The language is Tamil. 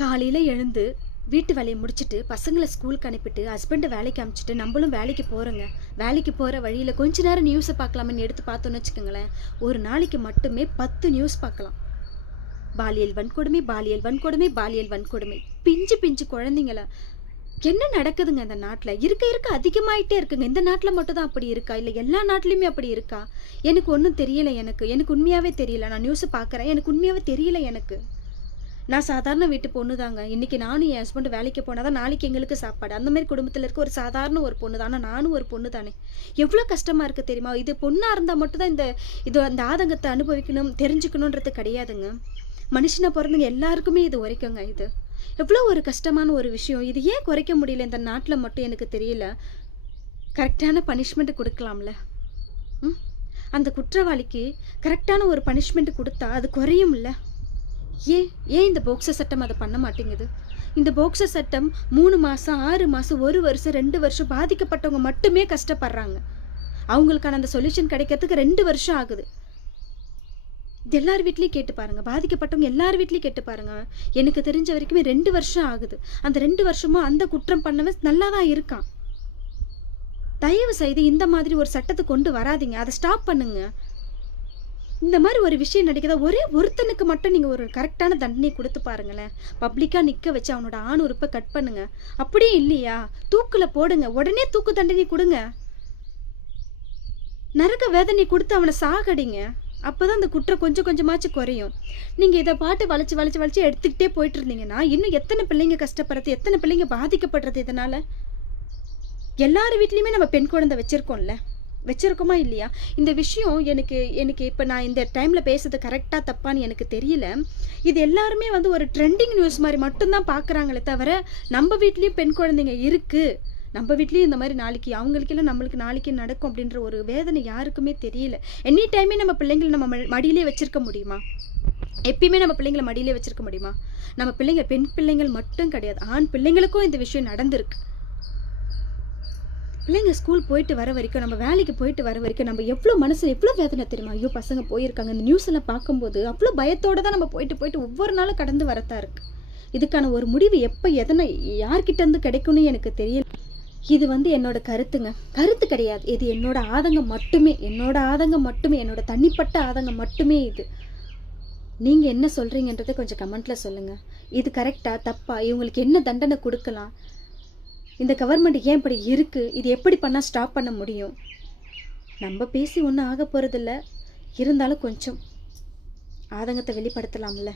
காலையில் எழுந்து வீட்டு வேலையை முடிச்சுட்டு பசங்களை ஸ்கூலுக்கு அனுப்பிட்டு ஹஸ்பண்டை வேலைக்கு அனுப்பிச்சிட்டு நம்மளும் வேலைக்கு போகிறோங்க. வேலைக்கு போகிற வழியில் கொஞ்ச நேரம் நியூஸை பார்க்கலாமன்னு எடுத்து பார்த்தோன்னு வச்சுக்கோங்களேன், ஒரு நாளைக்கு மட்டுமே 10 நியூஸ் பார்க்கலாம். பாலியல் வன்கொடுமை, பாலியல் வன்கொடுமை, பாலியல் வன்கொடுமை. பிஞ்சு பிஞ்சு குழந்தைங்கள என்ன நடக்குதுங்க இந்த நாட்டில்? இருக்க இருக்க அதிகமாயிட்டே இருக்குங்க. இந்த நாட்டில் மட்டும் தான் அப்படி இருக்கா, இல்லை எல்லா நாட்டிலையுமே அப்படி இருக்கா? எனக்கு ஒன்றும் தெரியலை. எனக்கு உண்மையாகவே தெரியல. நான் நியூஸை பார்க்குறேன், எனக்கு உண்மையாகவே தெரியல. நான் சாதாரண வீட்டு பொண்ணு தாங்க. இன்றைக்கி நானும் என் ஹஸ்பண்ட் வேலைக்கு போனால் தான் நாளைக்கு எங்களுக்கு சாப்பாடு. அந்த மாதிரி குடும்பத்தில் இருக்க ஒரு சாதாரண ஒரு பொண்ணு தானே. நானும் ஒரு பொண்ணு தானே. எவ்வளோ கஷ்டமாக இருக்குது தெரியுமா? இது பொண்ணாக இருந்தால் மட்டும்தான் அந்த ஆதங்கத்தை அனுபவிக்கணும், தெரிஞ்சுக்கணுன்றது கிடையாதுங்க. மனுஷனை பிறந்தவங்க எல்லாருக்குமே இது உரைக்குங்க. இது எவ்வளோ ஒரு கஷ்டமான ஒரு விஷயம். இது ஏன் குறைக்க முடியல இந்த நாட்டில் மட்டும் எனக்கு தெரியல. கரெக்டான பனிஷ்மெண்ட் கொடுக்கலாம்ல. அந்த குற்றவாளிக்கு கரெக்டான ஒரு பனிஷ்மெண்ட் கொடுத்தா அது குறையும்ல. ஏன் இந்த போக்சோ சட்டம் அதை பண்ண மாட்டேங்குது? இந்த போக்சோ சட்டம் 3 மாதம் 6 மாதம் 1 வருஷம் 2 வருஷம் பாதிக்கப்பட்டவங்க மட்டுமே கஷ்டப்படுறாங்க. அவங்களுக்கான அந்த சொல்யூஷன் கிடைக்கிறதுக்கு 2 வருஷம் ஆகுது. இது எல்லார் வீட்லேயும் கேட்டு பாருங்கள். பாதிக்கப்பட்டவங்க எல்லார் வீட்லேயும் கேட்டு பாருங்கள். எனக்கு தெரிஞ்ச வரைக்குமே 2 வருஷம் ஆகுது. அந்த 2 வருஷமும் அந்த குற்றம் பண்ணவன் நல்லா தான் இருக்கான். தயவு செய்து இந்த மாதிரி ஒரு சட்டத்தை கொண்டு வராதிங்க. அதை ஸ்டாப் பண்ணுங்க. இந்த மாதிரி ஒரு விஷயம் நடக்குதா, ஒரே ஒருத்தனுக்கு மட்டும் நீங்கள் ஒரு கரெக்டான தண்டனை கொடுத்து பாருங்களேன். பப்ளிக்காக நிற்க வச்சு அவனோட ஆண் உறுப்பை கட் பண்ணுங்க. அப்படியே இல்லையா, தூக்கில் போடுங்க. உடனே தூக்கு தண்டனை கொடுங்க. நரக வேதனை கொடுத்து அவனை சாகடிங்க. அப்போ தான் அந்த குற்றம் கொஞ்சம் கொஞ்சமாச்சும் குறையும். நீங்கள் இதை பாட்டு வளைச்சி எடுத்துக்கிட்டே போயிட்டு இருந்தீங்கன்னா இன்னும் எத்தனை பிள்ளைங்க கஷ்டப்படுறது, எத்தனை பிள்ளைங்க பாதிக்கப்படுறது இதனால். எல்லார் வீட்லேயுமே நம்ம பெண் குழந்தை வச்சுருக்கோமா இல்லையா? இந்த விஷயம் எனக்கு இப்போ நான் இந்த டைமில் பேசுறது கரெக்டாக தப்பான்னு எனக்கு தெரியல. இது எல்லாருமே ஒரு ட்ரெண்டிங் நியூஸ் மாதிரி மட்டும்தான் பார்க்குறாங்களே தவிர, நம்ம வீட்லேயும் பெண் குழந்தைங்க இருக்குது, நம்ம வீட்லேயும் இந்த மாதிரி நாளைக்கு அவங்களுக்கு இல்லை நம்மளுக்கு நாளைக்கு நடக்கும் அப்படின்ற ஒரு வேதனை யாருக்குமே தெரியல. எனி டைமே நம்ம பிள்ளைங்களை நம்ம மடியிலே வச்சுருக்க முடியுமா? எப்பயுமே நம்ம பிள்ளைங்களை மடியிலே வச்சுருக்க முடியுமா? நம்ம பிள்ளைங்க பெண் பிள்ளைங்கள் மட்டும் கிடையாது, ஆண் பிள்ளைங்களுக்கும் இந்த விஷயம் நடந்திருக்கு. பிள்ளைங்க ஸ்கூல் போயிட்டு வர வரைக்கும், நம்ம வேலைக்கு போயிட்டு வர வரைக்கும் நம்ம எவ்வளோ மனசில் எவ்வளோ வேதனை தெரியுமா? ஐயோ பசங்க போயிருக்காங்க. இந்த நியூஸ் எல்லாம் பார்க்கும்போது அவ்வளோ பயத்தோடு தான் நம்ம போயிட்டு ஒவ்வொரு நாளும் கடந்து வரத்தா இருக்குது. இதுக்கான ஒரு முடிவு எப்போ எதனை யார்கிட்டேருந்து கிடைக்கும்னு எனக்கு தெரியல. இது என்னோட கருத்து கிடையாது. இது என்னோட ஆதங்கம் மட்டுமே, என்னோட தனிப்பட்ட ஆதங்கம் மட்டுமே. இது நீங்கள் என்ன சொல்கிறீங்கன்றதை கொஞ்சம் கமெண்ட்டில் சொல்லுங்கள். இது கரெக்டாக தப்பா, இவங்களுக்கு என்ன தண்டனை கொடுக்கலாம், இந்த கவர்மெண்ட் ஏன் இப்படி இருக்குது, இது எப்படி பண்ணால் ஸ்டாப் பண்ண முடியும்? நம்ம பேசி ஒன்றும் ஆக போகிறதில்ல. இருந்தாலும் கொஞ்சம் ஆதங்கத்தை வெளிப்படுத்தலாம்ல.